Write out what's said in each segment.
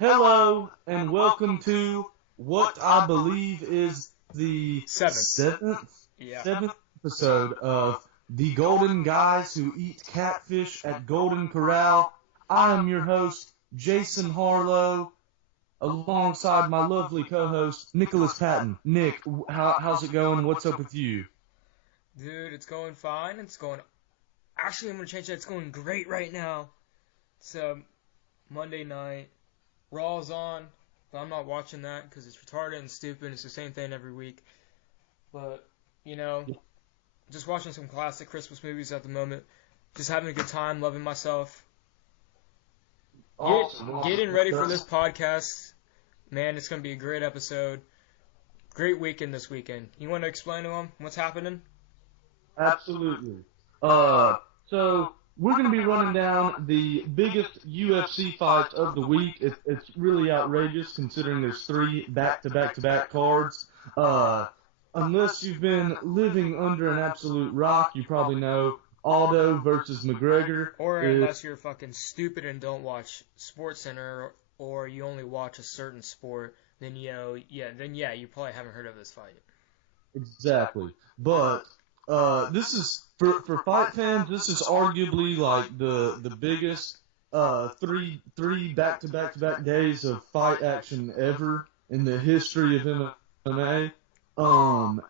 Hello, and welcome to what I believe is the seventh episode of The Golden Guys Who Eat Catfish at Golden Corral. I am your host, Jason Harlow, alongside my lovely co-host, Thenicholaspatten. Nick, how's it going? What's up with you? Dude, it's going fine. Actually, I'm going to change that. It's going great right now. It's Monday night. Raw's on, but I'm not watching that because it's retarded and stupid. It's the same thing every week. But, just watching some classic Christmas movies at the moment. Just having a good time, loving myself. Getting ready for this podcast. Man, it's going to be a great episode. Great weekend this weekend. You want to explain to them what's happening? Absolutely. So we're going to be running down the biggest UFC fights of the week. It's really outrageous considering there's 3 back-to-back-to-back cards. Unless you've been living under an absolute rock, you probably know Aldo versus McGregor. Or unless you're fucking stupid and don't watch SportsCenter, or you only watch a certain sport, then you probably haven't heard of this fight. Exactly. But this is for fight fans. This is arguably like the biggest 3 back-to-back-to-back days of fight action ever in the history of MMA.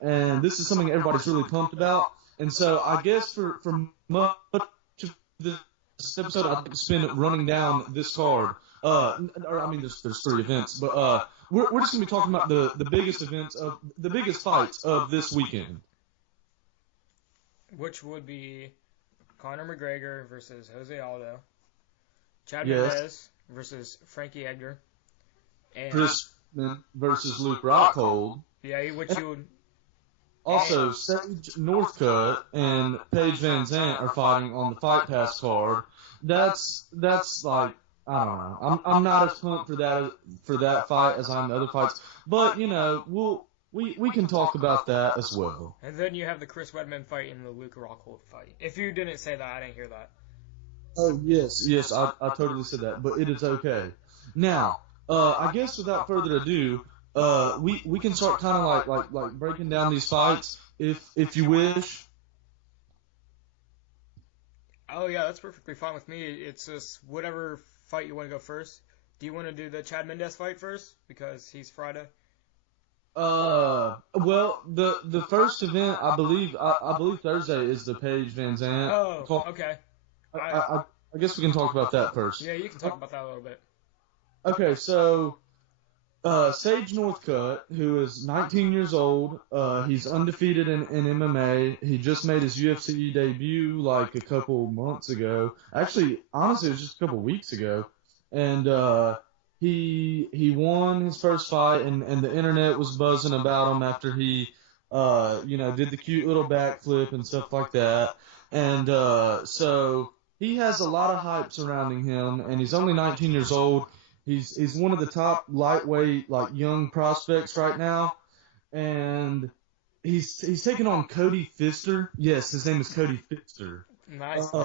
And this is something everybody's really pumped about. And so I guess for much of this episode, I'd like to spend running down this card. There's 3 events, but we're just gonna be talking about the biggest events of the biggest fights of this weekend. Which would be Conor McGregor versus Jose Aldo, Chad Mendes versus Frankie Edgar, and Chris versus Luke Rockhold. Yeah, which you would. Also, Sage Northcutt and Paige Van Zandt are fighting on the Fight Pass card. That's like, I don't know. I'm not as pumped for that fight as I am the other fights, but we can talk about that as well. And then you have the Chris Weidman fight and the Luke Rockhold fight. If you didn't say that, I didn't hear that. Oh yes, I totally said that, but it is okay. Now, I guess without further ado, we can start kind of like breaking down these fights if you wish. Oh yeah, that's perfectly fine with me. It's just whatever fight you want to go first. Do you want to do the Chad Mendes fight first because he's Friday? Well, the first event I believe Thursday is the Paige Van Zandt. Oh, okay. I guess we can talk about that first. Yeah, you can talk about that a little bit. Okay, so Sage Northcutt, who is 19 years old, he's undefeated in MMA. He just made his UFC debut like a couple months ago. Actually, honestly, it was just a couple weeks ago. And he won his first fight, and the internet was buzzing about him after he did the cute little backflip and stuff like that. And so he has a lot of hype surrounding him, and he's only 19 years old. He's one of the top lightweight, young prospects right now, and he's taking on Cody Pfister. Yes, his name is Cody Pfister. Nice name.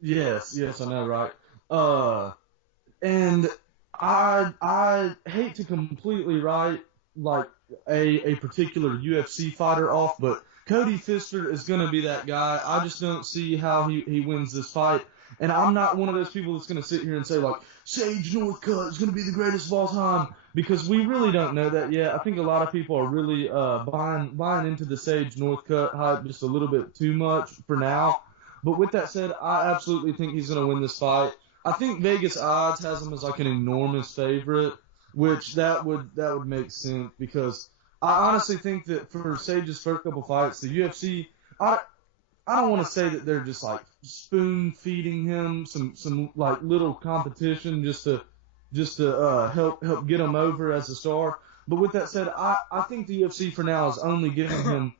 Yes, I know, right? And I hate to completely write a particular UFC fighter off, but Cody Pfister is going to be that guy. I just don't see how he wins this fight. And I'm not one of those people that's going to sit here and say, Sage Northcutt is going to be the greatest of all time, because we really don't know that yet. I think a lot of people are really buying into the Sage Northcutt hype just a little bit too much for now. But with that said, I absolutely think he's going to win this fight. I think Vegas odds has him as an enormous favorite, which that would make sense, because I honestly think that for Sage's first couple fights, the UFC, I don't want to say that they're just spoon feeding him some little competition just to help get him over as a star. But with that said, I think the UFC for now is only giving him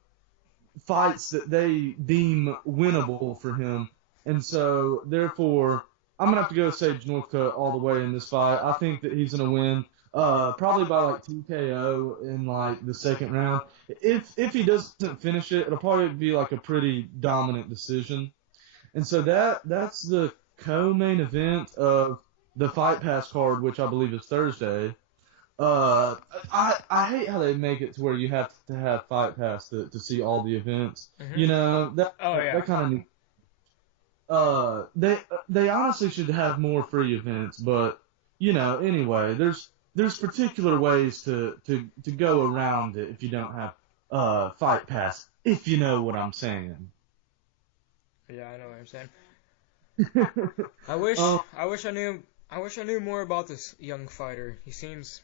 fights that they deem winnable for him, and so therefore I'm gonna have to go Sage Northcutt all the way in this fight. I think that he's gonna win. Probably by TKO in the second round. If he doesn't finish it, it'll probably be a pretty dominant decision. And so that's the co-main event of the Fight Pass card, which I believe is Thursday. I hate how they make it to where you have to have Fight Pass to see all the events. Mm-hmm. You know, that kind of they honestly should have more free events, but anyway, there's particular ways to go around it if you don't have Fight Pass, if you know what I'm saying. Yeah, I know what I'm saying. I wish I knew more about this young fighter. He seems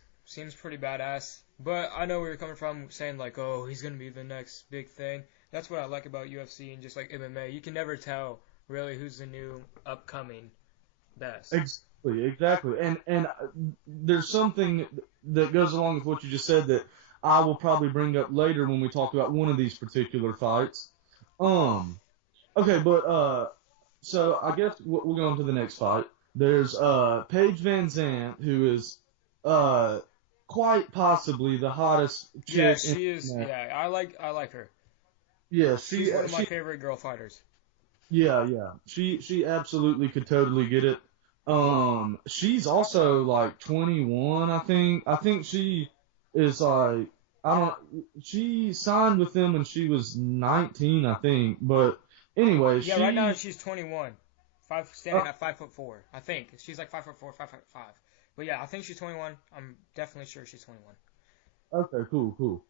pretty badass. But I know where you're coming from, saying like, oh, he's gonna be the next big thing. That's what I like about UFC and just like MMA. You can never tell really who's the new upcoming best. Exactly. And there's something that goes along with what you just said that I will probably bring up later when we talk about one of these particular fights. Okay, but so I guess we'll go on to the next fight. There's Paige Van Zandt, who is quite possibly the hottest chick. Yeah, she is. Yeah, I like her. Yeah, she's one of my favorite girl fighters. Yeah. She absolutely could totally get it. She's also like 21, I think. I think she is like she signed with them when she was 19, I think. But anyway, yeah, right now she's 21. Standing at 5'4". I think she's like 5'4", 5'5". But yeah, I think she's 21. I'm definitely sure she's 21. Okay, cool.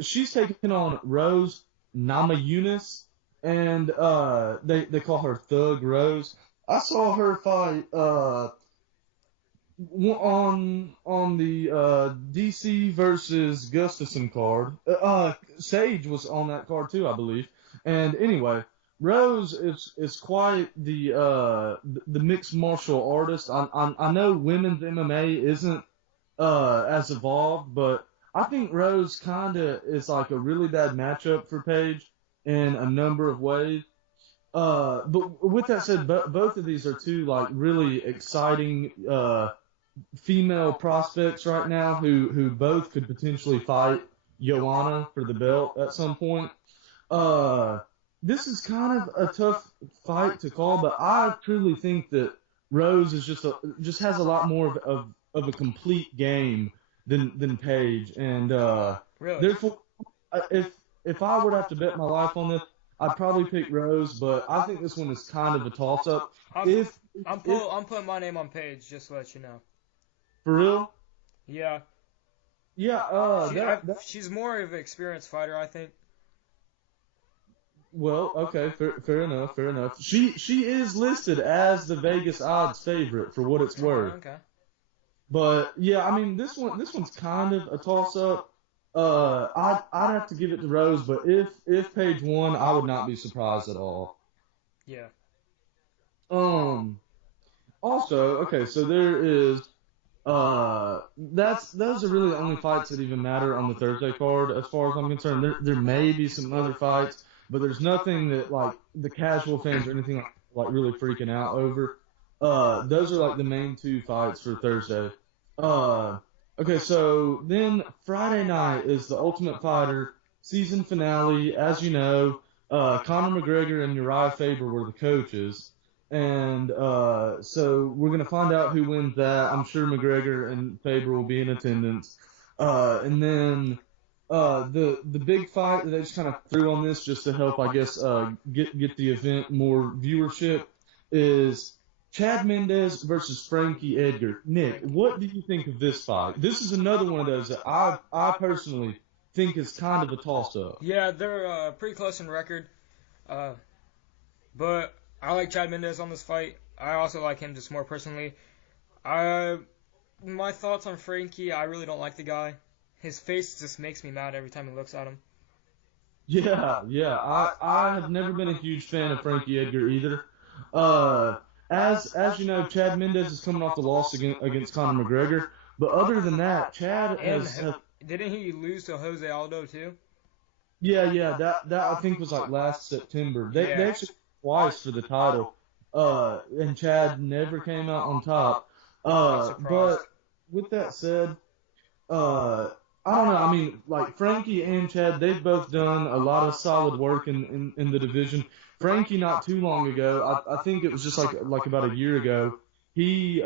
She's taking on Rose Namajunas, and they call her Thug Rose. I saw her fight on the DC versus Gustafson card. Sage was on that card too, I believe. And anyway, Rose is quite the mixed martial artist. I know women's MMA isn't as evolved, but I think Rose kind of is like a really bad matchup for Paige in a number of ways. But with that said, both of these are two like really exciting female prospects right now who both could potentially fight Joanna for the belt at some point. This is kind of a tough fight to call, but I truly think that Rose is just has a lot more of a complete game than Paige, and really? Therefore, if I were to have to bet my life on this, I'd probably pick Rose, but I think this one is kind of a toss-up. I'm putting my name on Paige, just to let you know. For real? Yeah. Yeah. She's more of an experienced fighter, I think. Well, okay, fair enough. She is listed as the Vegas odds favorite for what it's worth. Okay. But yeah, I mean this one's kind of a toss-up. I'd have to give it to Rose, but if Paige won, I would not be surprised at all. Yeah. Also, okay, so there is those are really the only fights that even matter on the Thursday card as far as I'm concerned. There may be some other fights, but there's nothing that like the casual fans or anything like really freaking out over. Those are like the main two fights for Thursday. Okay, so then Friday night is the Ultimate Fighter season finale. As you know, Conor McGregor and Uriah Faber were the coaches. And so we're going to find out who wins that. I'm sure McGregor and Faber will be in attendance. And then the big fight that they just kind of threw on this just to help, I guess, get the event more viewership is Chad Mendes versus Frankie Edgar. Nick, what do you think of this fight? This is another one of those that I personally think is kind of a toss-up. Yeah, they're pretty close in record. But I like Chad Mendes on this fight. I also like him just more personally. My thoughts on Frankie, I really don't like the guy. His face just makes me mad every time he looks at him. Yeah. I have never been a huge fan of Frankie Edgar either. As you know, Chad Mendes is coming off the loss against Conor McGregor. But other than that, Chad has didn't he lose to Jose Aldo too? Yeah. That I think was like last September. They actually twice for the title. And Chad never came out on top. But with that said, I don't know. I mean, like Frankie and Chad, they've both done a lot of solid work in the division. Frankie, not too long ago, I think it was just like about a year ago, he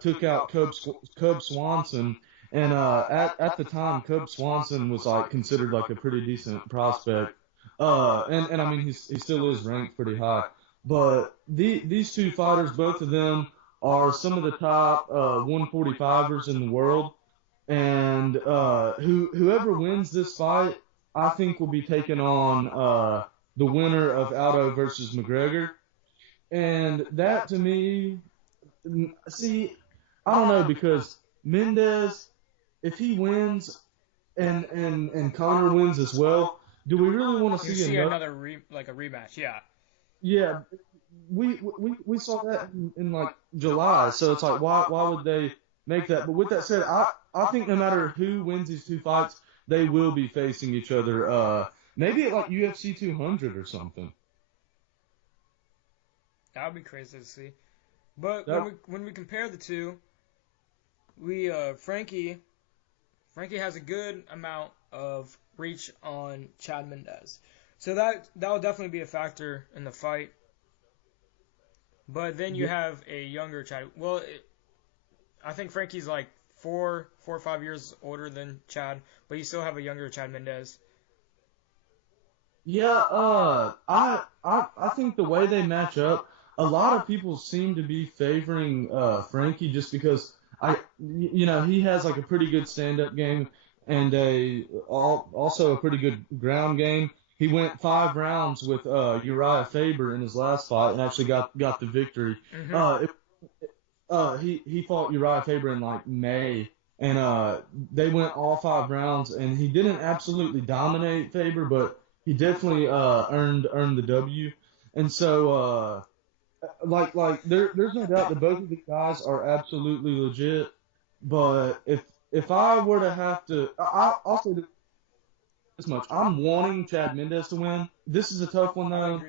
took out Cub Swanson, and at the time, Cub Swanson was like considered like a pretty decent prospect. And I mean he still is ranked pretty high. But these two fighters, both of them are some of the top 145ers in the world, and whoever wins this fight, I think will be taking on the winner of Aldo versus McGregor. And that to me, see, I don't know, because Mendez, if he wins and Connor wins as well, do we really want to see another like a rematch? Yeah. Yeah, we saw that in like July, so it's like why would they make that? But with that said, I think no matter who wins these two fights, they will be facing each other. Maybe at like UFC 200 or something. That would be crazy to see. But when we compare the two, Frankie has a good amount of reach on Chad Mendez, so that will definitely be a factor in the fight. But then you have a younger Chad. Well, I think Frankie's like 4 or 5 years older than Chad, but you still have a younger Chad Mendez. Yeah, I think the way they match up, a lot of people seem to be favoring Frankie just because he has like a pretty good stand-up game and also a pretty good ground game. He went 5 rounds with Uriah Faber in his last fight and actually got the victory. Mm-hmm. He fought Uriah Faber in like May, and they went all 5 rounds, and he didn't absolutely dominate Faber, but he definitely earned the W. And so like there's no doubt that both of these guys are absolutely legit. But if I were to have to, I'll say this much: I'm wanting Chad Mendez to win. This is a tough one though.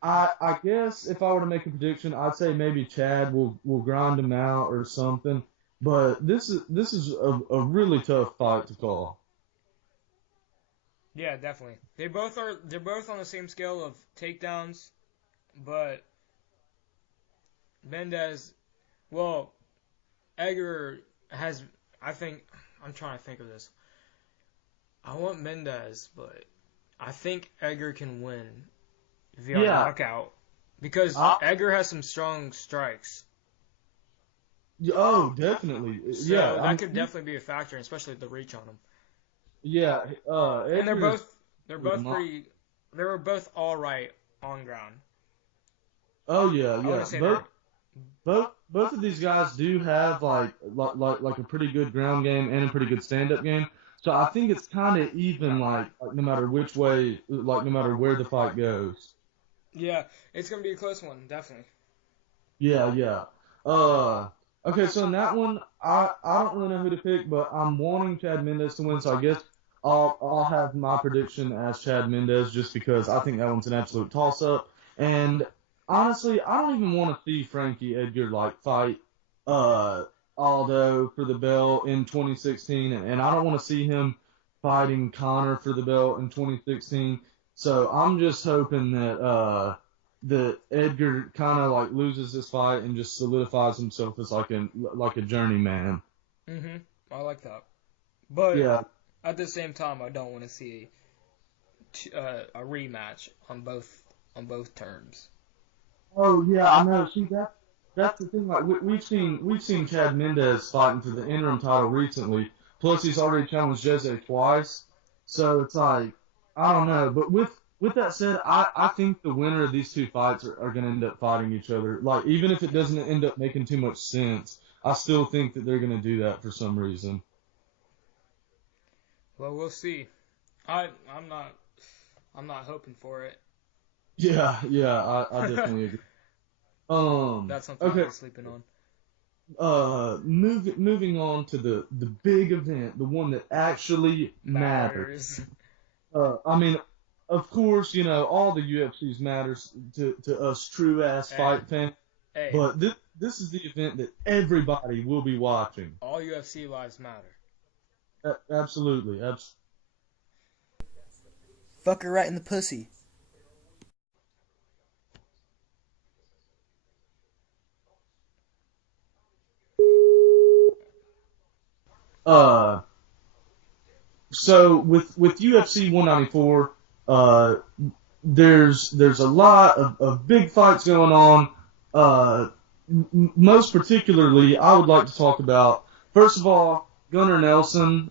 I guess if I were to make a prediction, I'd say maybe Chad will grind him out or something. But this is a really tough fight to call. Yeah, definitely. They're both on the same scale of takedowns, but Mendez, well, Edgar has. I'm trying to think of this. I want Mendez, but I think Edgar can win via knockout because Edgar has some strong strikes. Oh, definitely. So that could definitely be a factor, especially the reach on him. Yeah, and they're both pretty. They were both all right on ground. Oh yeah. Both of these guys do have like a pretty good ground game and a pretty good stand-up game. So I think it's kind of even, like no matter which way, like no matter where the fight goes. Yeah, it's gonna be a close one, definitely. Yeah. Okay, so in that one, I don't really know who to pick, but I'm wanting Chad Mendez to win. So I guess I'll have my prediction as Chad Mendez just because I think that one's an absolute toss-up. And honestly, I don't even want to see Frankie Edgar like fight Aldo for the belt in 2016, and I don't want to see him fighting Connor for the belt in 2016. So I'm just hoping that Edgar kind of like loses this fight and just solidifies himself as like a journeyman. Mhm. I like that. But yeah, at the same time, I don't want to see a rematch on both terms. Oh yeah, I know. See, that's the thing. Like we've seen Chad Mendez fighting for the interim title recently. Plus, he's already challenged Jose twice. So it's like I don't know. But with that said, I think the winner of these two fights are going to end up fighting each other. Like even if it doesn't end up making too much sense, I still think that they're going to do that for some reason. Well, we'll see. I'm not hoping for it. Yeah, I definitely agree. That's something okay. I'm sleeping on. Moving on to the big event, the one that actually matters. I mean, of course, all the UFCs matters to us true ass fight fans. Hey. But this is the event that everybody will be watching. All UFC lives matter. Absolutely. Fuck her right in the pussy. So with UFC 194, there's a lot of big fights going on. Most particularly, I would like to talk about, first of all, Gunnar Nelson.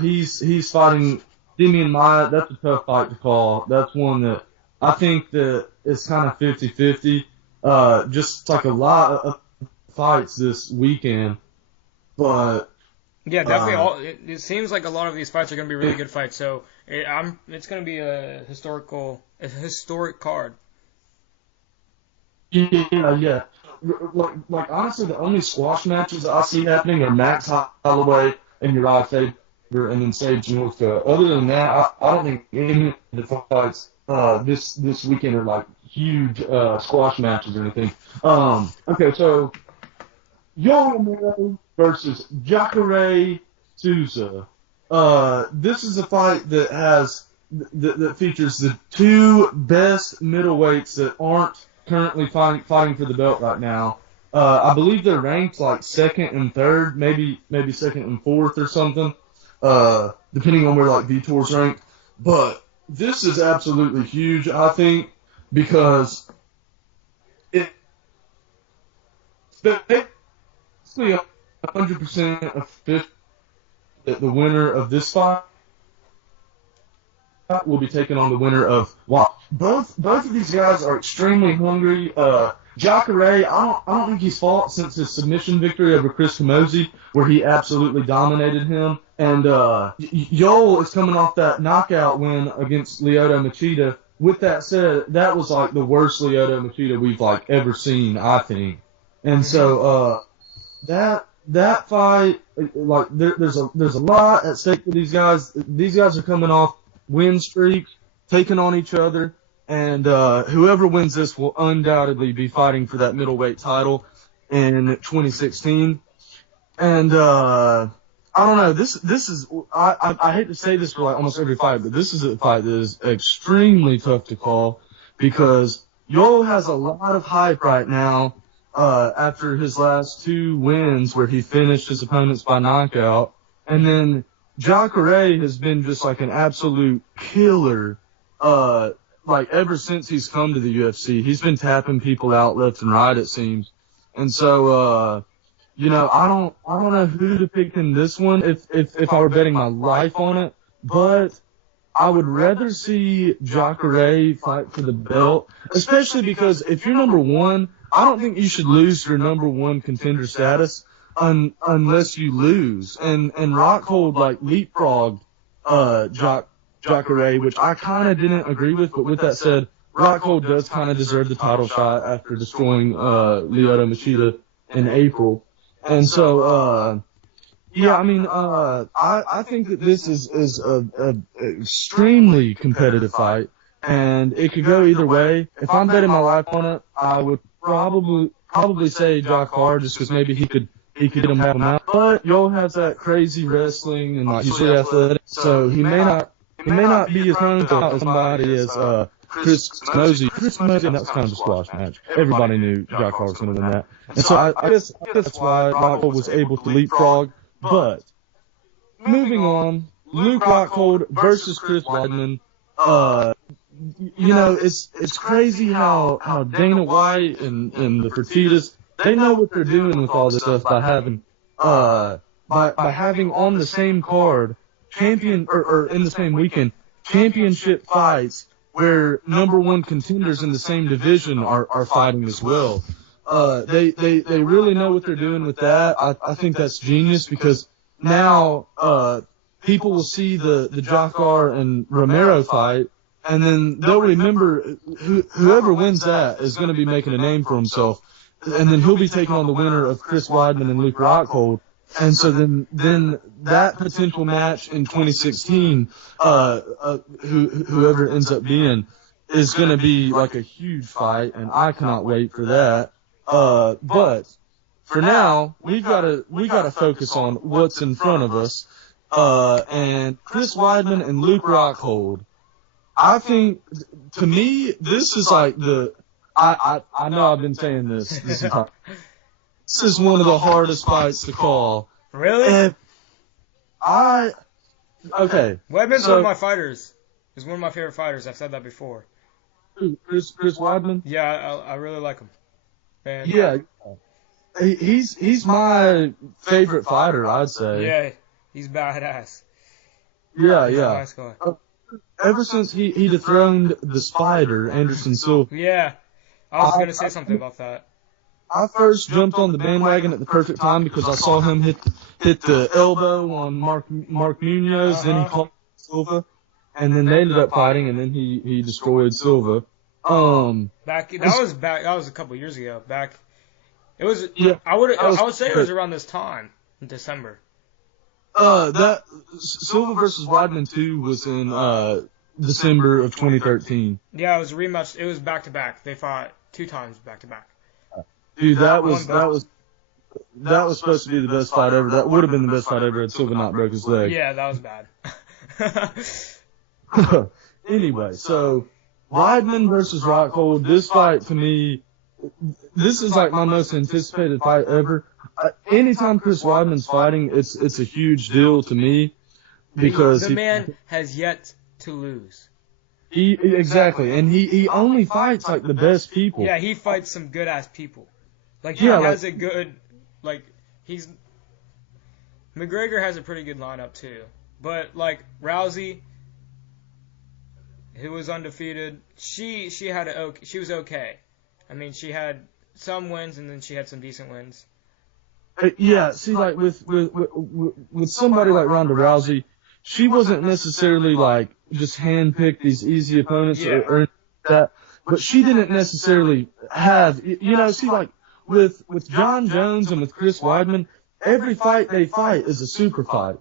He's fighting Demian Maia. That's a tough fight to call. That's one that I think that it's kind of 50-50. Just like a lot of fights this weekend, but yeah, definitely. It seems like a lot of these fights are going to be really good fights. So it's going to be a historic card. Yeah. Like honestly, the only squash matches I see happening are Max Holloway and Uriah Faber, and then Sage Northcutt. Other than that, I don't think any of the fights this weekend are like huge squash matches or anything. Okay, so Yoel Romero versus Jacare Souza. This is a fight that features the two best middleweights that aren't currently fighting for the belt right now. I believe they're ranked like second and third, maybe second and fourth or something, depending on where like Vitor's ranked. But this is absolutely huge, I think, because it's basically 100% of that the winner of this fight will be taking on the winner of wow. Both of these guys are extremely hungry. Jacare, I don't think he's fought since his submission victory over Chris Camozzi, where he absolutely dominated him. And Yoel is coming off that knockout win against Lyoto Machida. With that said, that was like the worst Lyoto Machida we've like ever seen, I think. And so that fight, like there's a lot at stake for these guys. These guys are coming off win streaks, taking on each other, and whoever wins this will undoubtedly be fighting for that middleweight title in 2016. And I don't know. This is I hate to say this for like almost every fight, but this is a fight that is extremely tough to call because Yoel has a lot of hype right now after his last two wins where he finished his opponents by knockout, and then Jacare has been just like an absolute killer, like ever since he's come to the UFC. He's been tapping people out left and right, it seems. And so, I don't know who to pick in this one if I were betting my life on it, but I would rather see Jacare fight for the belt, especially because if you're number one, I don't think you should lose your number one contender status unless you lose. And Rockhold like leapfrogged Jacare, which I kind of didn't agree with. But with that said, Rockhold does kind of deserve the title shot after destroying Lyoto Machida in April. And so, I think that this is a extremely competitive fight, and it could go either way. If I'm betting my life on it, I would probably say Jacare just because maybe he could get him out. But Yoel has that crazy wrestling and like he's really athletic, so he may not be as prone to somebody as Chris Camozzi. Chris Camozzi, that was kind of a squash match. Everybody knew Jacare was going to win that, and so I guess that's why Rockhold was able to leapfrog. But moving on, Luke Rockhold versus Chris Weidman. It's crazy how Dana White and the Fertittas, they know what they're doing with all this stuff by having on the same card or in the same weekend championship fights where number one contenders in the same division are fighting as well. They really know what they're doing with that. I think that's genius because now people will see the Jacare and Romero fight, and then they'll remember whoever wins that is going to be making a name for himself, and then he'll be taking on the winner of Chris Weidman and Luke Rockhold. And so then that potential match in 2016, whoever it ends up being, is going to be like a huge fight, and I cannot wait for that. But for now, we gotta focus on what's in front of us. And Chris Weidman and Luke Rockhold. I think, to me, this is like I know I've been saying this entire. This is one of the hardest fights to call. Really? Okay. Weidman's one of my fighters. He's one of my favorite fighters. I've said that before. Chris Weidman? Yeah, I really like him. Man. Yeah. He's my favorite fighter, I'd say. Yeah, he's badass. Yeah, He's a yeah. nice guy. Ever since he dethroned the Spider, Anderson Silva. Yeah, I was going to say something about that. I first jumped on the bandwagon at the perfect time because I saw him hit the elbow on Mark Munoz, then he caught Silva, and then they ended up fighting, and then he destroyed Silva. That was a couple years ago. It was. Yeah, I would say it was around this time in December. That Silva versus Weidman 2 was in December of 2013. Yeah, it was a rematch. It was back to back. They fought 2 times back to back. Dude, that was supposed to be the best fight ever. That would have been the best fight ever had Silva not broke his leg. Yeah, that was bad. Anyway, so Weidman versus Rockhold. This fight to me, this is like my most anticipated fight ever. Anytime Chris Weidman's fighting, it's a huge deal to me because the man has yet to lose. Exactly, and he only fights like the best people. Yeah, he fights some good ass people. Has a good McGregor has a pretty good lineup too. But like Rousey, who was undefeated, she was okay. I mean, she had some wins and then she had some decent wins. Yeah, see, like with somebody like Ronda Rousey, she wasn't necessarily like just handpicked these easy opponents or that, but she didn't necessarily have, see, like with John Jones and with Chris Weidman, every fight they fight is a super fight.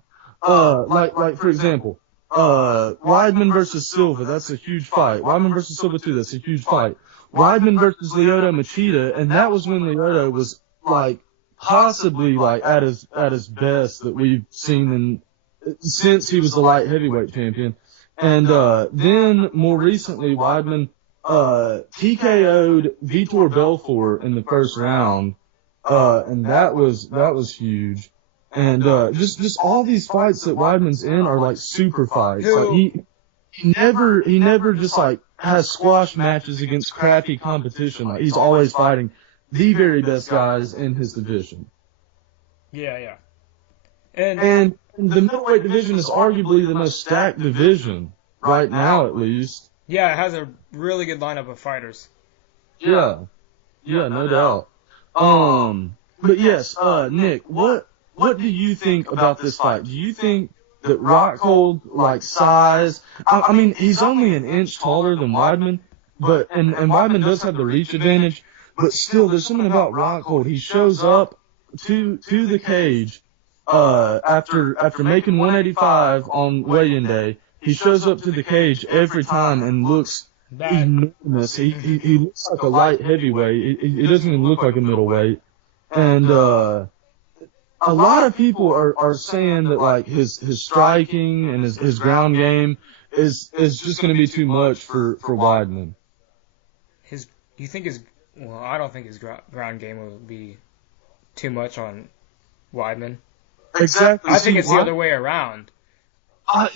Like for example, Weidman versus Silva, that's a huge fight. Weidman versus Silva 2, that's a huge fight. Weidman versus Lyoto Machida, and that was when Lyoto was like possibly like at his best that we've seen since he was the light heavyweight champion. And then more recently, Weidman TKO'd Vitor Belfort in the first round, and that was huge. And just all these fights that Weidman's in are like super fights. Like he never just like has squash matches against crappy competition. Like he's always fighting the very best guys in his division. Yeah. And the middleweight division is arguably the most stacked division right now, at least. Yeah, it has a really good lineup of fighters. Yeah, no doubt. But yes, Nick, what do you think about this fight? Do you think that Rockhold, like size, I mean, he's only an inch taller than Weidman, but and Weidman does have the reach advantage, but still, there's something about Rockhold. He shows up to the cage after making 185 on weigh-in day. He shows up to the cage every time and looks enormous. He looks like a light heavyweight. He doesn't even look like a middleweight. And a lot of people are saying that like his striking and his ground game is just going to be too much for Weidman. I don't think his ground game will be too much on Weidman. Exactly. I think it's the other way around.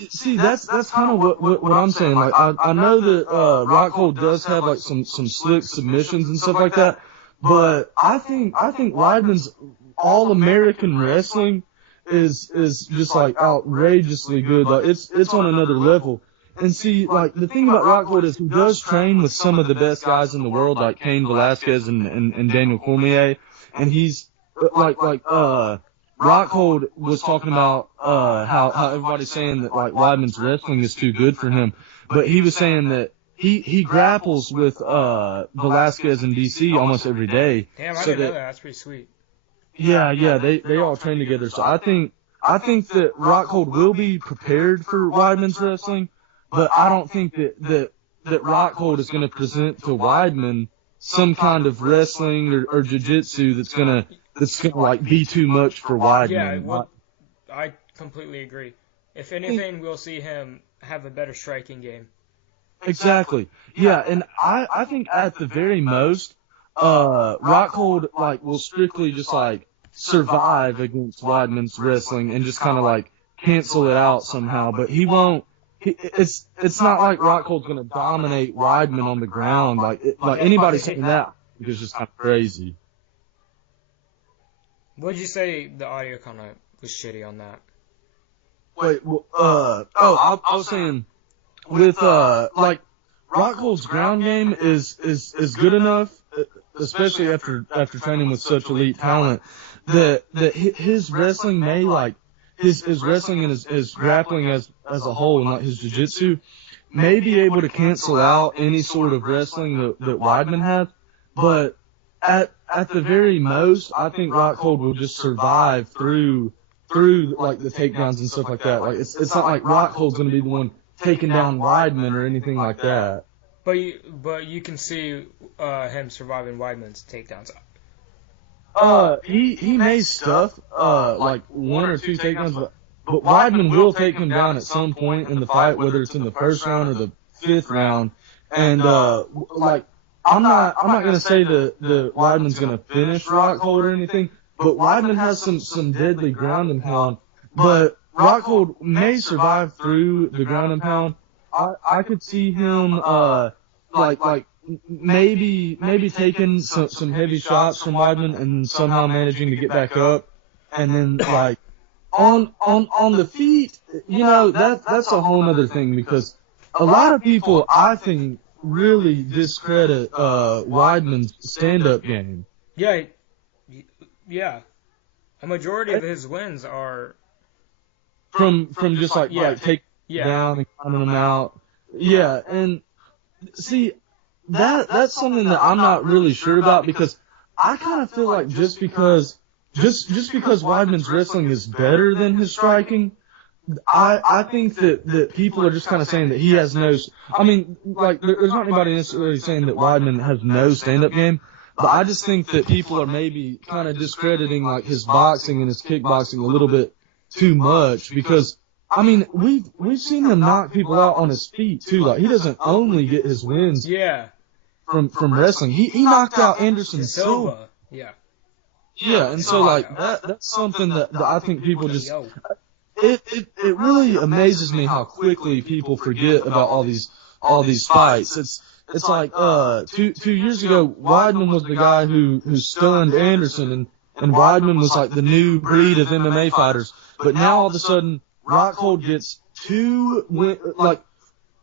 See, that's kind of what I'm saying. Like, I know that Rockhold does have like some slick submissions and stuff like that, but I think Weidman's all-American wrestling is just like outrageously good. Like it's on another level. And see, like the thing about Rockhold is he does train with some of the best guys in the world, like Cain Velasquez and Daniel Cormier, and he's like Rockhold was talking about how everybody's saying that like Weidman's wrestling is too good for him, but he was saying that he grapples with Velasquez in DC almost every day. Damn, I didn't know that. That's pretty sweet. Yeah, they all train together. So I think that Rockhold will be prepared for Weidman's wrestling, but I don't think that Rockhold is going to present to Weidman some kind of wrestling or jiu-jitsu that's gonna like be too much for Weidman. Yeah, I completely agree. If anything, we'll see him have a better striking game. Exactly. Yeah, and I think at the very most, Rockhold like will strictly just like survive against Weidman's wrestling and just kind of like cancel it out somehow, but he won't. It's not like Rockhold's going to dominate Weidman on the ground. Like anybody saying that is just kind of crazy. What'd you say? The audio kind of was shitty on that. Wait, I was saying with like Rockhold's ground game is good enough, especially after training with such elite talent, that his wrestling may like his wrestling and his grappling as a whole and like his jiu-jitsu may be able to cancel out any sort of wrestling that Weidman has, but at the very most, I think Rockhold will just survive through like the takedowns and stuff like that. Like it's not like Rockhold's going to be the one taking down Weidman or anything like that. But you can see him surviving Weidman's takedowns. He may stuff like one or two takedowns, but Weidman will take him down at some point in the fight, whether it's in the first round or the fifth round. And like I'm not gonna say that Weidman's gonna finish Rockhold or anything, but Weidman has some deadly ground and pound. But Rockhold may survive through the ground and pound. I could see him like maybe taking some heavy shots from Weidman and somehow managing to get back up, and then like on the feet, that's a whole other thing, because a lot of people, I think, really discredit Weidman's stand-up game. Yeah. A majority of his wins are from just like taking down and counting them out. Yeah, and see, that's something that I'm not really sure about, because I kind of feel like just because Weidman's wrestling is better than his striking, I think that people are just kind of saying that he has no. I mean, like there's not anybody necessarily saying that Weidman has no stand-up game, but I just think that people are maybe kind of discrediting like his boxing and his kickboxing a little bit too much, because I mean we've seen him knock people out on his feet too. Like he doesn't only get his wins from wrestling. He knocked out Anderson Silva. Yeah, and so like that's something that I think people just. It really amazes me how quickly people forget about all these fights. It's like 2 years ago, Weidman was the guy who stunned Anderson, and Weidman was like the new breed of MMA fighters. But now all of a sudden, Rockhold gets so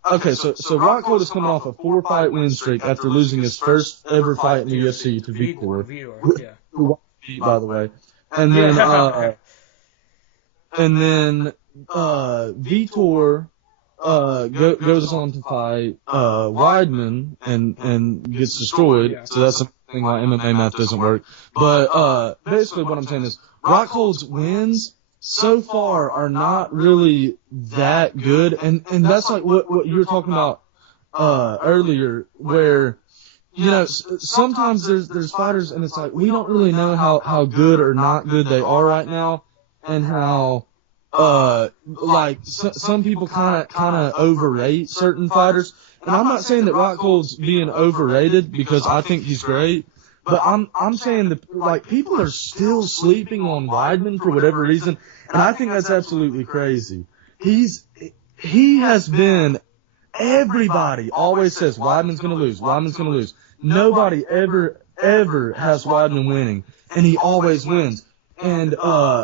Rockhold is coming off a 4-fight win streak after losing his first ever fight in the UFC to Vitor. By the way, and then Vitor goes on to fight Weidman and gets destroyed. So that's something why MMA math doesn't work. But basically what I'm saying is Rockhold's wins so far are not really that good, and that's like what you were talking about earlier, where sometimes there's fighters and it's like we don't really know how good or not good they are right now, and how some people kind of overrate certain fighters. And I'm not saying that Rockhold's being overrated, because I think he's great, but I'm saying that like people are still sleeping on Weidman for whatever reason, and I think that's absolutely crazy. He has been. Everybody always says Weidman's gonna lose. Weidman's gonna lose. Nobody ever has Weidman winning, and he always wins. And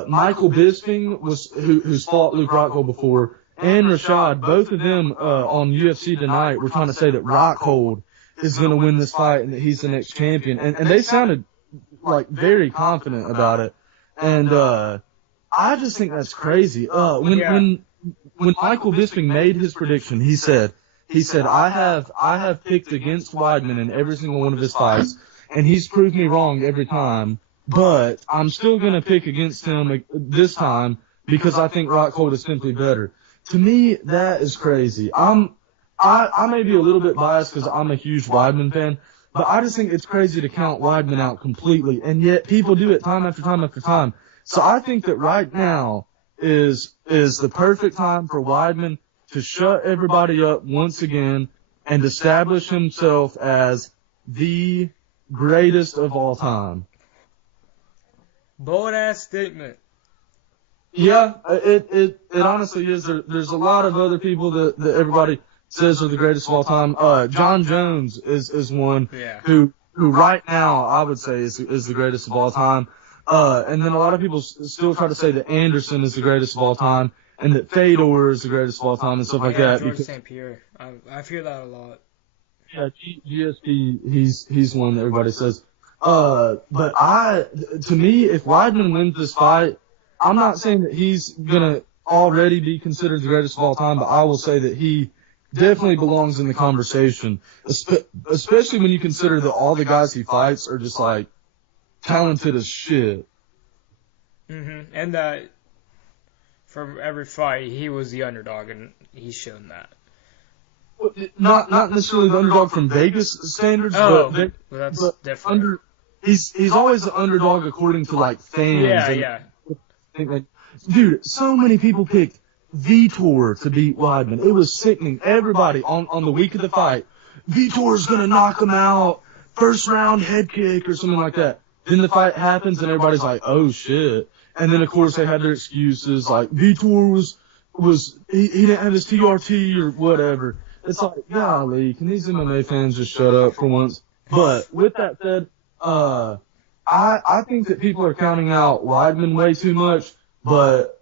Michael Bisping who's fought Luke Rockhold before, and Rashad, both of them on UFC tonight were trying to say that Rockhold is going to win this fight and that he's the next champion, and they sounded like very confident about it. And I just think that's crazy. When Michael Bisping made his prediction, he said I have picked against Weidman in every single one of his fights, and he's proved me wrong every time. But I'm still going to pick against him this time because I think Rockhold is simply better. To me, that is crazy. I may be a little bit biased because I'm a huge Weidman fan, but I just think it's crazy to count Weidman out completely, and yet people do it time after time after time. So I think that right now is the perfect time for Weidman to shut everybody up once again and establish himself as the greatest of all time. Bold ass statement. Yeah, it honestly is. There's a lot of other people that everybody says are the greatest of all time. John Jones is one who right now I would say is the greatest of all time. And then a lot of people still try to say that Anderson is the greatest of all time and that Fedor is the greatest of all time and stuff like that. George St. Pierre. I hear that a lot. Yeah, GSP, he's one that everybody says. But to me, if Weidman wins this fight, I'm not saying that he's gonna already be considered the greatest of all time, but I will say that he definitely belongs in the conversation, especially when you consider that all the guys he fights are just like talented as shit. And that for every fight he was the underdog, and he's shown that. Not necessarily the underdog from Vegas standards, but that's different. He's always the underdog according to like fans. Yeah. Dude, so many people picked Vitor to beat Weidman. It was sickening. Everybody on the week of the fight, Vitor's gonna knock him out, first round head kick or something like that. Then the fight happens and everybody's like, oh shit. And then of course they had their excuses like Vitor he didn't have his TRT or whatever. It's like, golly, can these MMA fans just shut up for once? But with that said, I think that people are counting out Weidman way too much, but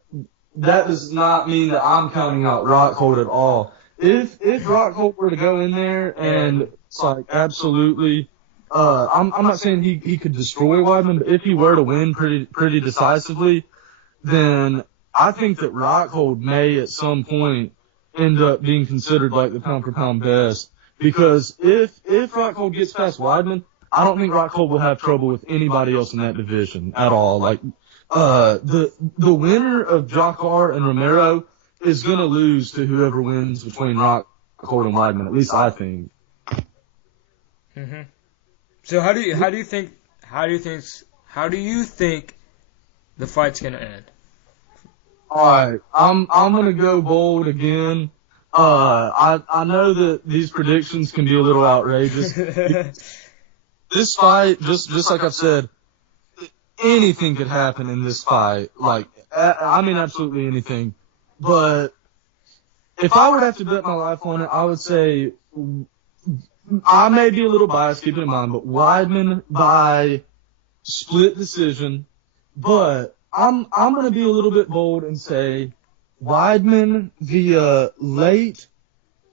that does not mean that I'm counting out Rockhold at all. If Rockhold were to go in there and it's like absolutely, I'm not saying he could destroy Weidman, but if he were to win pretty decisively, then I think that Rockhold may at some point end up being considered like the pound for pound best. Because if Rockhold gets past Weidman, I don't think Rockhold will have trouble with anybody else in that division at all. Like, the winner of Jacare and Romero is gonna lose to whoever wins between Rockhold and Weidman. At least I think. So how do you think the fight's gonna end? Alright, I'm gonna go bold again. I know that these predictions can be a little outrageous. This fight, just like I've said, anything could happen in this fight. Like, I mean absolutely anything. But if I were to have to bet my life on it, I would say, I may be a little biased, keep it in mind, but Weidman by split decision. But I'm going to be a little bit bold and say Weidman via late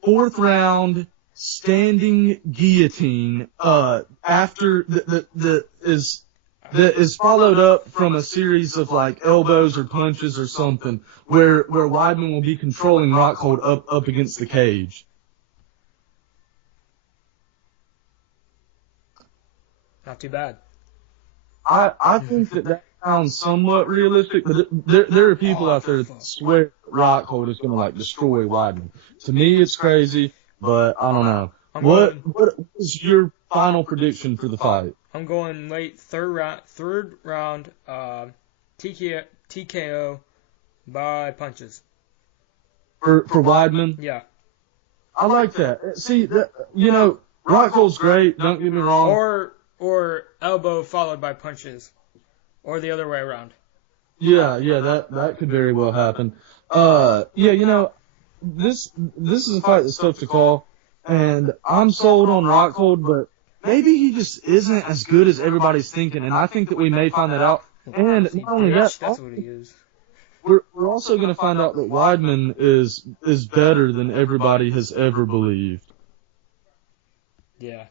fourth round standing guillotine, after that is followed up from a series of like elbows or punches or something where Weidman will be controlling Rockhold up against the cage. Not too bad. I think that sounds somewhat realistic, but there are people out there that swear Rockhold is going to like destroy Weidman. To me, it's crazy, but I don't know. What is your final prediction for the fight? I'm going late third round, TKO by punches. For Weidman? Yeah. I like that. See, Rockhold's great. Don't get me wrong. Or elbow followed by punches, or the other way around. Yeah, that could very well happen. This is a fight that's tough to call, and I'm sold on Rockhold, but maybe he just isn't as good as everybody's thinking, and I think that we may find that out. And not only that, that's what he is. We're also going to find out that Weidman is better than everybody has ever believed. Yeah.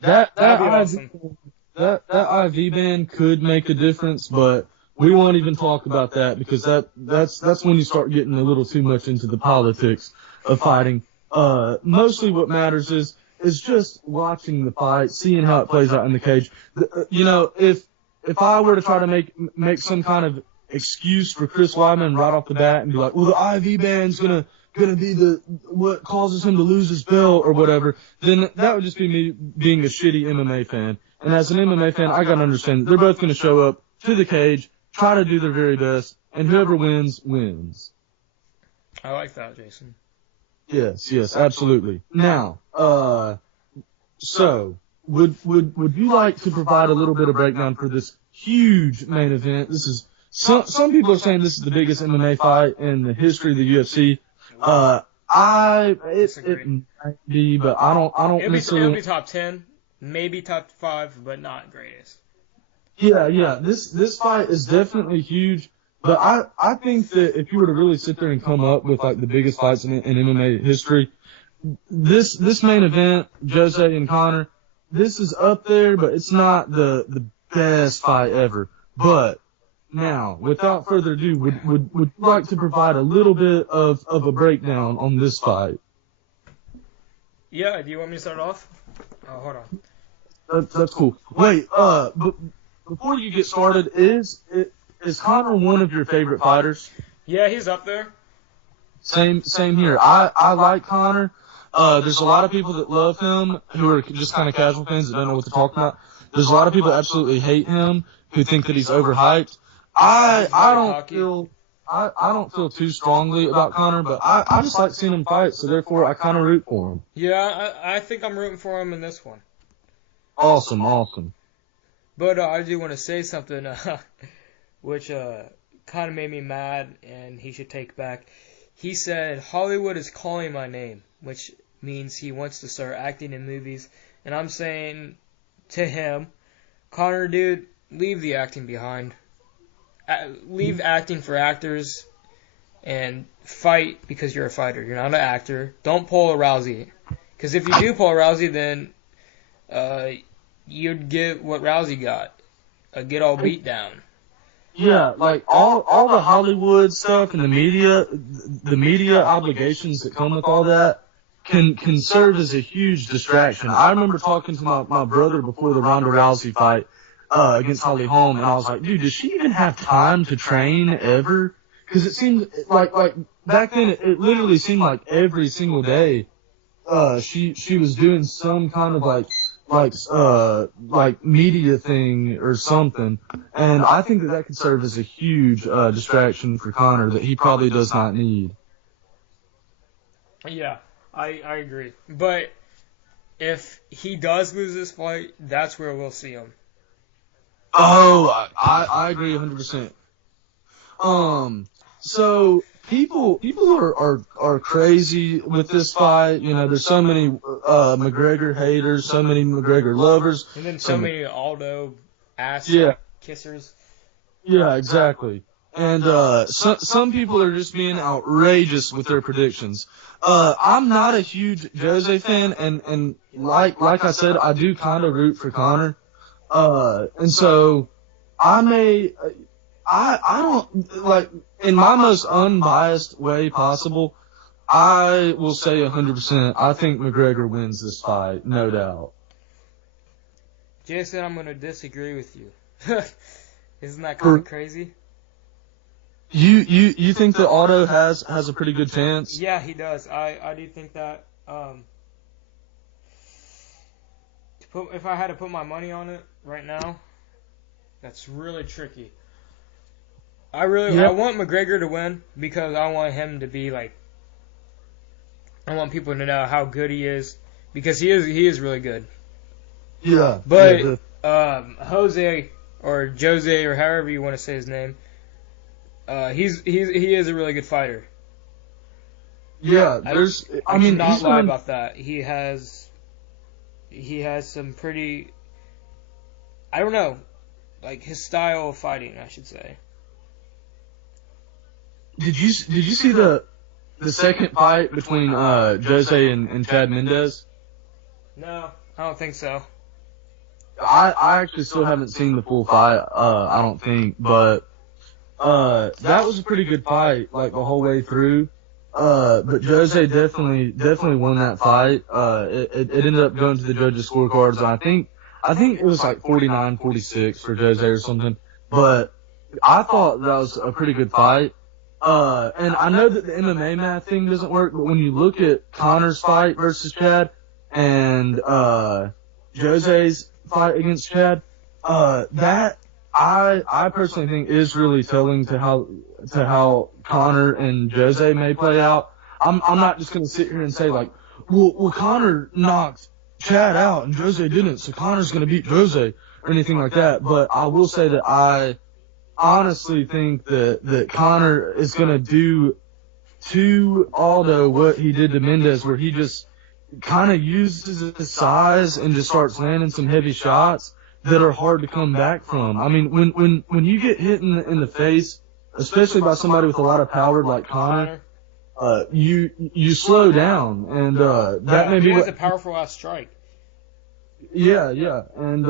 That'd be awesome. That IV ban could make a difference, but we won't even talk about that because that's when you start getting a little too much into the politics of fighting. Mostly what matters is just watching the fight, seeing how it plays out in the cage. If I were to try to make some kind of excuse for Chris Weidman right off the bat and be like, well, the IV ban's gonna be what causes him to lose his belt or whatever, then that would just be me being a shitty MMA fan. And as an MMA fan, I gotta understand that they're both gonna show up to the cage, try to do their very best, and whoever wins, wins. I like that, Jason. Yes, absolutely. Now, so would you like to provide a little bit of breakdown for this huge main event? This is some people are saying this is the biggest MMA fight in the history of the UFC. It might be, but I don't necessarily. It'll be top 10, maybe top 5, but not greatest. Yeah. This fight is definitely huge, but I think that if you were to really sit there and come up with like the biggest fights in MMA history, this main event, Jose and Conor, this is up there, but it's not the best fight ever. But now, without further ado, would you like to provide a little bit of a breakdown on this fight? Yeah, do you want me to start off? Oh, hold on. That's cool. Wait, but before you get started, is Conor one of your favorite fighters? Yeah, he's up there. Same here. I like Conor. There's a lot of people that love him who are just kind of casual fans that don't know what they're talking about. There's a lot of people that absolutely hate him who think that he's overhyped. I don't feel too strongly about Conor, but I just like seeing him fight, so therefore I kind of root for him. Yeah, I think I'm rooting for him in this one. Awesome. But I do want to say something, which kind of made me mad, and he should take back. He said, Hollywood is calling my name, which means he wants to start acting in movies. And I'm saying to him, Conor, dude, leave the acting behind. Leave acting for actors and fight because you're a fighter. You're not an actor. Don't pull a Rousey. Because if you do pull a Rousey, then you'd get what Rousey got. Get all beat down. Yeah, like all the Hollywood stuff and the media obligations that come with all that can serve as a huge distraction. I remember talking to my brother before the Ronda Rousey fight against Holly Holm, and I was like, dude, does she even have time to train ever? Because it seemed like back then it literally seemed like every single day she was doing some kind of like media thing or something, and I think that could serve as a huge distraction for Conor that he probably does not need. Yeah, I agree. But if he does lose this fight, that's where we'll see him. Oh, I agree 100%. So people are crazy with this fight. You know, there's so many McGregor haters, so many McGregor lovers, and then so many Aldo ass kissers. Yeah, exactly. And some people are just being outrageous with their predictions. I'm not a huge Jose fan, and like I said, I do kind of root for Conor. And so I don't, like, in my most unbiased way possible, I will say 100%, I think McGregor wins this fight, no doubt. Jason, I'm going to disagree with you. Isn't that kind of crazy? You think that Aldo has a pretty good chance? Yeah, he does. I do think that. If I had to put my money on it right now, that's really tricky. I want McGregor to win because I want him to be like. I want people to know how good he is because he is really good. Yeah. But Jose or however you want to say his name, he is a really good fighter. Yeah, I mean, not lie about that. He has some pretty, I don't know, like his style of fighting, I should say. Did you see the second fight between Jose and Chad Mendes? No, I don't think so. I actually still haven't seen the full fight. I don't think, but that was a pretty good fight, like the whole way through. But Jose definitely won that fight. It ended up going to the judges' scorecards, and I think it was like 49-46 for Jose or something. But I thought that was a pretty good fight. And I know that the MMA math thing doesn't work, but when you look at Conor's fight versus Chad and Jose's fight against Chad, that I personally think is really telling to how Conor and Jose may play out. I'm not just gonna sit here and say like, well Conor knocked Chad out and Jose didn't, so Conor's gonna beat Jose or anything like that. But I will say that honestly think that Conor is going to do to Aldo what he did to Mendes, where he just kind of uses his size and just starts landing some heavy shots that are hard to come back from. I mean, when you get hit in the face, especially by somebody with a lot of power like Conor, you slow down, and that may be a powerful ass strike. Yeah, and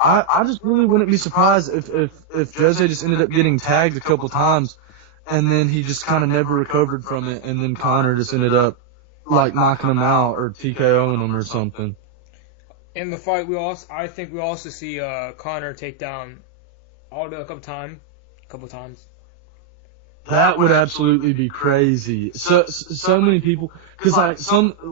I just really wouldn't be surprised if Jose just ended up getting tagged a couple times, and then he just kind of never recovered from it, and then Conor just ended up like knocking him out or TKOing him or something. In the fight, I think we also see Conor take down Aldo a couple times. That would absolutely be crazy. So many people, because McGregor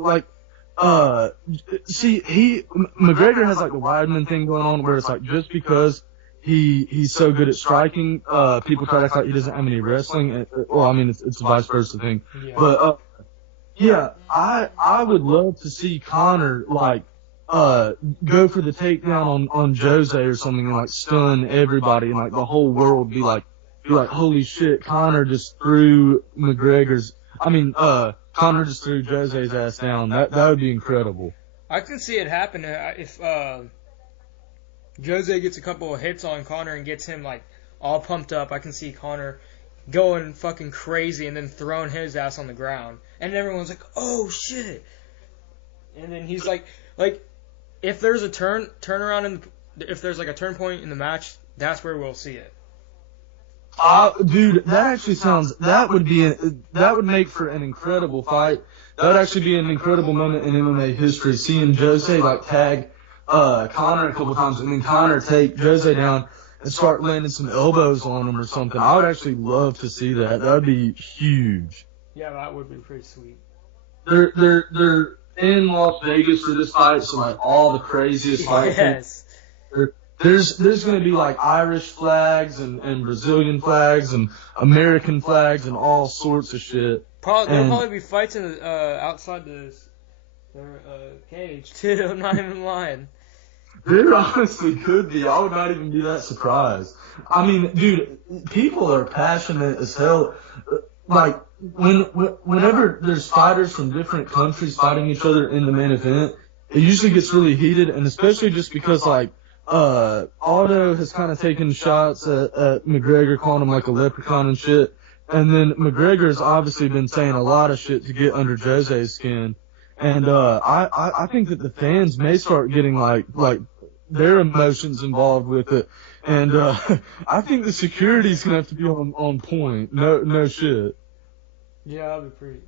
has like the Weidman thing going on, where it's like just because he's so good at striking, people try to act like he doesn't have any wrestling. Well, I mean it's a vice versa thing, but yeah, I would love to see Conor like go for the takedown on Jose or something and like stun everybody, and like the whole world be like holy shit, Conor just threw Conor just threw Jose's ass down. That would be incredible. I can see it happen if Jose gets a couple of hits on Conor and gets him like all pumped up. I can see Conor going fucking crazy and then throwing his ass on the ground, and everyone's like, "Oh shit!" And then he's like, if there's a turnaround if there's like a turn point in the match, that's where we'll see it. Dude, that actually that would make for an incredible fight. That would actually be an incredible moment in MMA history, seeing Jose like tag Conor a couple times and then Conor take Jose down and start landing some elbows on him or something. I would actually love to see that. That would be huge. Yeah, that would be pretty sweet. They're in Las Vegas for this fight, so like all the craziest fights. Yes. There's going to be like Irish flags and Brazilian flags and American flags and all sorts of shit. There'll probably be fights outside the cage too. I'm not even lying. There honestly could be. I would not even be that surprised. I mean, dude, people are passionate as hell. Like whenever there's fighters from different countries fighting each other in the main event, it usually gets really heated, and especially just because like. Aldo has kind of taken shots at McGregor, calling him like a leprechaun and shit. And then McGregor's obviously been saying a lot of shit to get under Jose's skin. And, I think that the fans may start getting like their emotions involved with it. And, I think the security's gonna have to be on point. No shit. Yeah, that'd be pretty.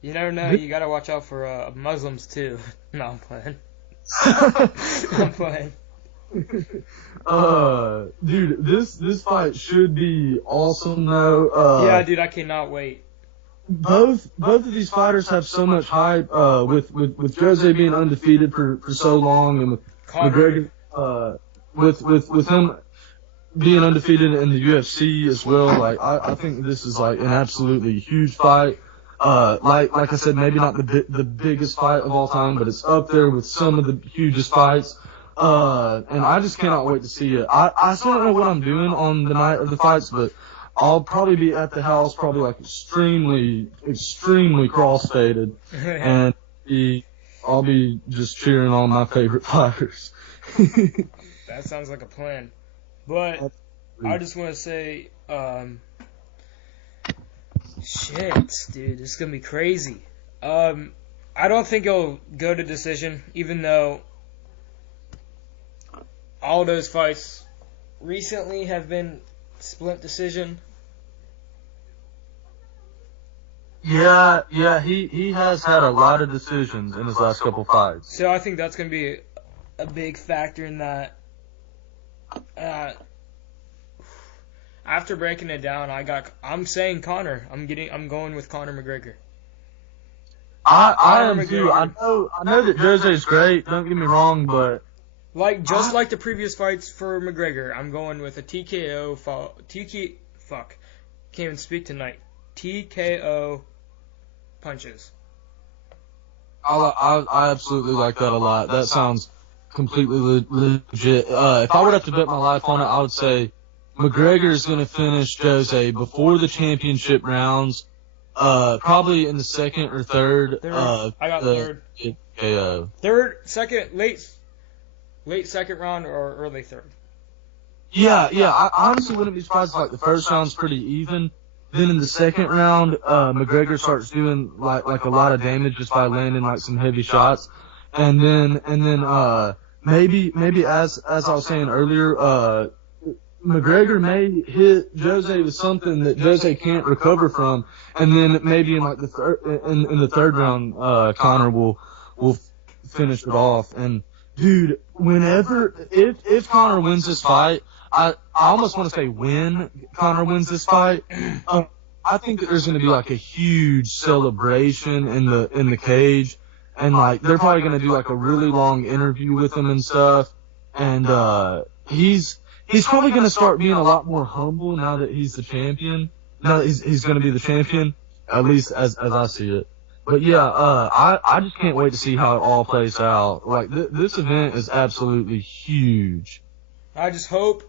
You never know, you gotta watch out for, Muslims too. No, I'm playing. I'm playing. Dude, this fight should be awesome though. Yeah, dude, I cannot wait. Both of these fighters have so much hype. With Jose being undefeated for so long, and with McGregor, with him being undefeated in the UFC as well. Like I think this is like an absolutely huge fight. Like I said, maybe not the biggest fight of all time, but it's up there with some of the hugest fights. And I just cannot wait to see it. I still don't know what I'm doing on the night of the fights, but I'll probably be at the house, probably like extremely cross-faded, and I'll be just cheering on my favorite fighters. That sounds like a plan. But I just want to say, shit, dude, this is gonna be crazy. I don't think it'll go to decision, even though all those fights recently have been split decision. Yeah, he has had a lot of decisions in his last couple fights. So I think that's gonna be a big factor in that. After breaking it down, I'm saying Conor. I'm going with Conor McGregor. I am too. I know that Jose's great. Don't get me wrong, but like the previous fights for McGregor, I'm going with a TKO. Fuck, can't even speak tonight. TKO punches. I absolutely like that a lot. That sounds completely legit. If I would have to bet my life on it, I would say McGregor is going to finish Jose before the championship rounds, probably in the second or third. I got third. KO. Late second round or early third. Yeah. I honestly wouldn't be surprised if like the first round's pretty even. Then in the second round, McGregor starts doing like a lot of damage just by landing like some heavy shots, and then maybe as I was saying earlier, McGregor may hit Jose with something that Jose can't recover from, and then maybe in like in the third round, Conor will finish it off. And dude, if Conor wins this fight, I almost want to say when Conor wins this fight, I think that there's going to be like a huge celebration in the cage, and like they're probably going to do like a really long interview with him and stuff, and he's probably going to start being a lot more humble now that he's the champion. Now that he's going to be the champion, at least as I see it. But yeah, I just can't wait to see how it all plays out. Like this event is absolutely huge. I just hope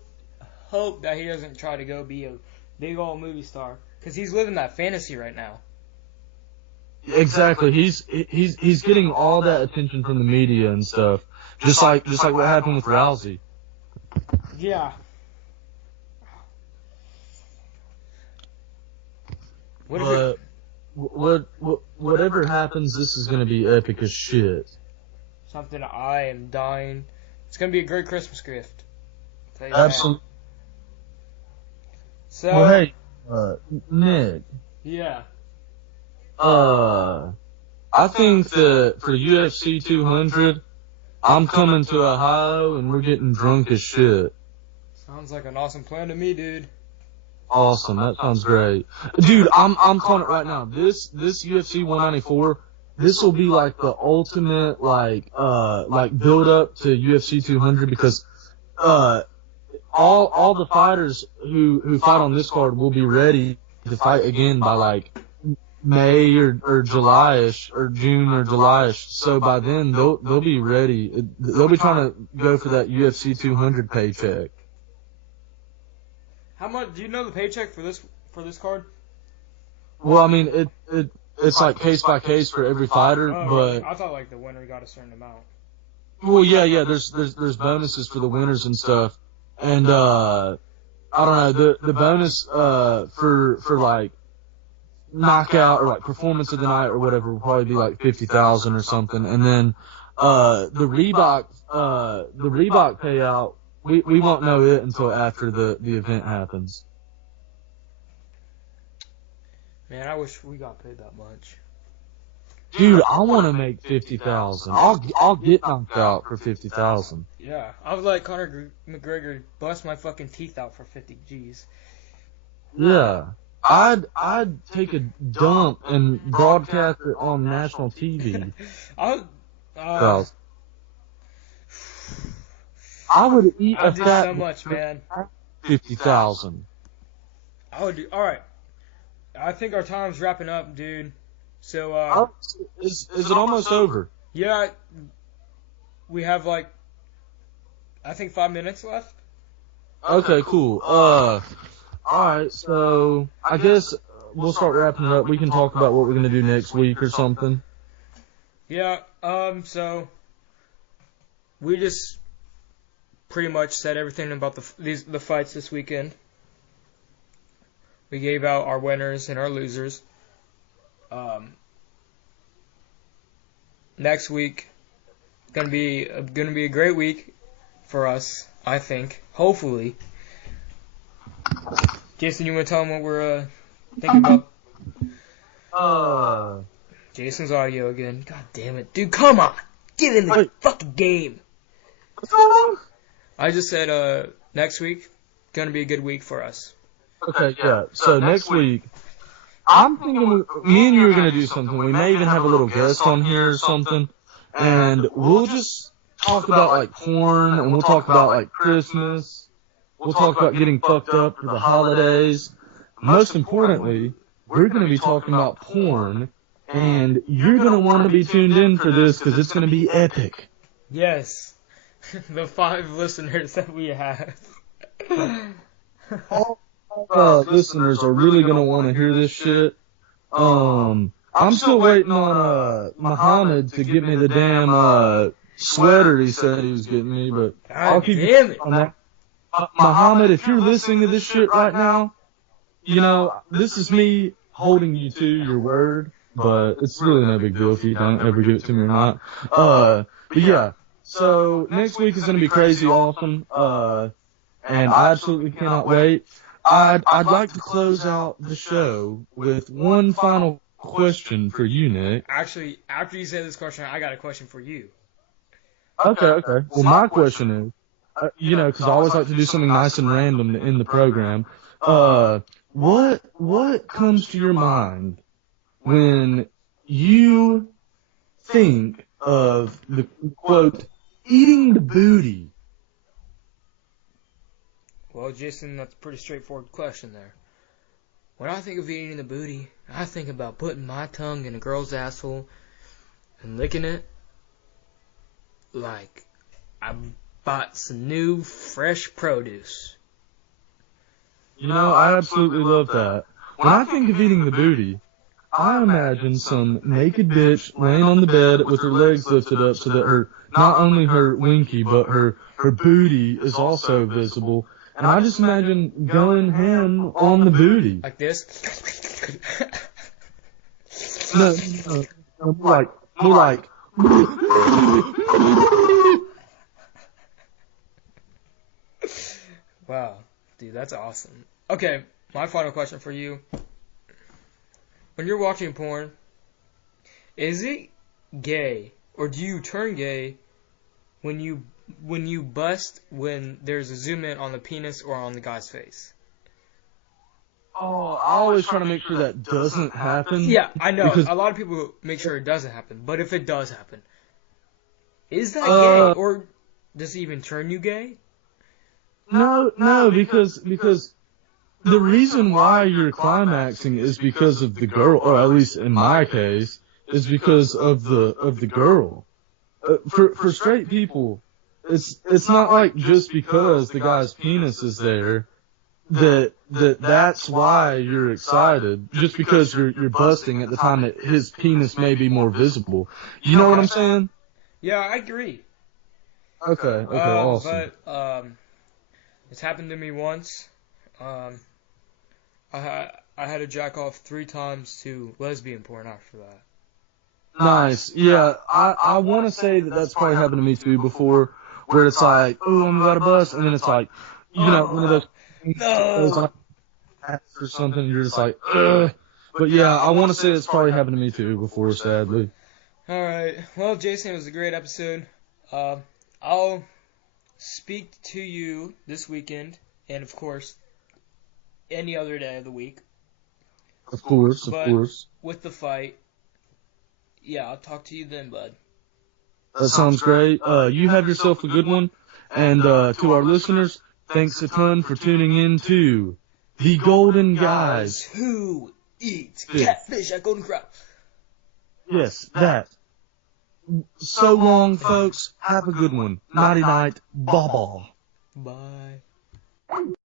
that he doesn't try to go be a big old movie star, because he's living that fantasy right now. Exactly. He's getting all that attention from the media and stuff. Just like what happened with Rousey. Yeah. Whatever happens, this is gonna be epic as shit. Something I am dying. It's gonna be a great Christmas gift. Absolutely. So. Well, hey, Nick. Yeah. I think that for UFC 200, I'm coming to Ohio and we're getting drunk as shit. Sounds like an awesome plan to me, dude. Awesome, that sounds great. Dude, I'm calling it right now. This UFC 194, this will be like the ultimate like build up to UFC 200, because all the fighters who fight on this card will be ready to fight again by like May or July-ish, or June or July-ish. So by then they'll be ready. They'll be trying to go for that UFC 200 paycheck. How much do you know the paycheck for this card? Well, I mean it's like case by case for every fighter, but I thought like the winner got a certain amount. Well, yeah. There's bonuses for the winners and stuff, and I don't know, the bonus for like knockout or like performance of the night or whatever will probably be like 50,000 or something, and then the Reebok payout, we won't know it until after the event happens. Man, I wish we got paid that much. Dude, I want to make 50,000. I'll get knocked out for 50,000. Yeah, I would like Conor McGregor bust my fucking teeth out for 50 G's. Yeah, I'd take a dump and broadcast it on national TV. I would eat I'd do so much, man. 50,000. I would do. All right, I think our time's wrapping up, dude. So, is it almost over? Yeah, we have like, I think 5 minutes left. Okay, cool. Alright, so I guess we'll start wrapping it up. We can talk about what we're gonna do next week or something. Yeah, so we just pretty much said everything about the fights this weekend. We gave out our winners and our losers. Next week gonna be a great week for us, I think. Hopefully. Jason, you wanna tell them what we're thinking about? Jason's audio again. God damn it, dude! Come on, get in the fucking game. What's going on? I just said next week gonna be a good week for us. Okay, yeah. So next week, I'm thinking me and you are going to do something. We may even have a little guest on here or something. And we'll just talk about, like, porn, and we'll talk about, like, Christmas. We'll talk about getting fucked up for the holidays. Most importantly, we're going to be talking about porn, and you're going to want to be tuned in for this because it's going to be epic. Yes. The 5 listeners that we have. All listeners are really gonna want to hear this shit. I'm still waiting on Muhammad to get me the damn sweater he said he was getting me, but I'll keep damn it. on that. Muhammad, if you're listening to this shit right now, you know, this is me holding you to your word, but it's really no big deal if you don't ever give it to me or not. But yeah, so next week is gonna be crazy awesome, and I absolutely cannot wait. I'd like to close out the show with one final question for you, Nick. Actually, after you say this question, I got a question for you. Okay. Well, my question is, you know, because I always like to do something nice and random to end the program. What comes to your mind when you think of the quote eating the booty? Well, Jason, that's a pretty straightforward question there. When I think of eating the booty, I think about putting my tongue in a girl's asshole and licking it like I bought some new, fresh produce. You know, I absolutely love that. When I think of eating the booty, I imagine some naked bitch laying on the bed with her legs lifted up so that not only her winky, but her booty is also visible. And I just imagine going ham on the booty. Like this? No, more like. Wow, dude, that's awesome. Okay, my final question for you. When you're watching porn, is it gay, or do you turn gay when you bust when there's a zoom in on the penis or on the guy's face? Oh, I always try to make sure that doesn't happen. Yeah, I know. Because, a lot of people make sure it doesn't happen, but if it does happen, is that gay, or does it even turn you gay? No, because the reason why you're climaxing is because of the girl, or at least in my case, is because of the girl. For straight people, it's not like just because the guy's penis is there that's why you're excited. Just because you're busting at the time that his penis may be more visible. You know what I'm saying? Yeah, I agree. Okay, awesome. But it's happened to me once. I had to jack off 3 times to lesbian porn after that. Nice. Yeah, I want to say that's probably happened to me too before, where it's like, oh, I'm about to bust, and then it's like, you know, one of those No. or something, you're just like, ugh. But yeah, I want to say it's probably happened to me too before, sadly. Alright, well, Jason, it was a great episode. I'll speak to you this weekend, and of course, any other day of the week. Of course. With the fight, yeah, I'll talk to you then, bud. That sounds great. You have yourself a good one. And to our listeners, thanks a ton for tuning in to The Golden Guys. Who eats catfish at Golden Corral? Yes, that. So long, folks. Have a good one. Nighty night. Bye-bye. Bye.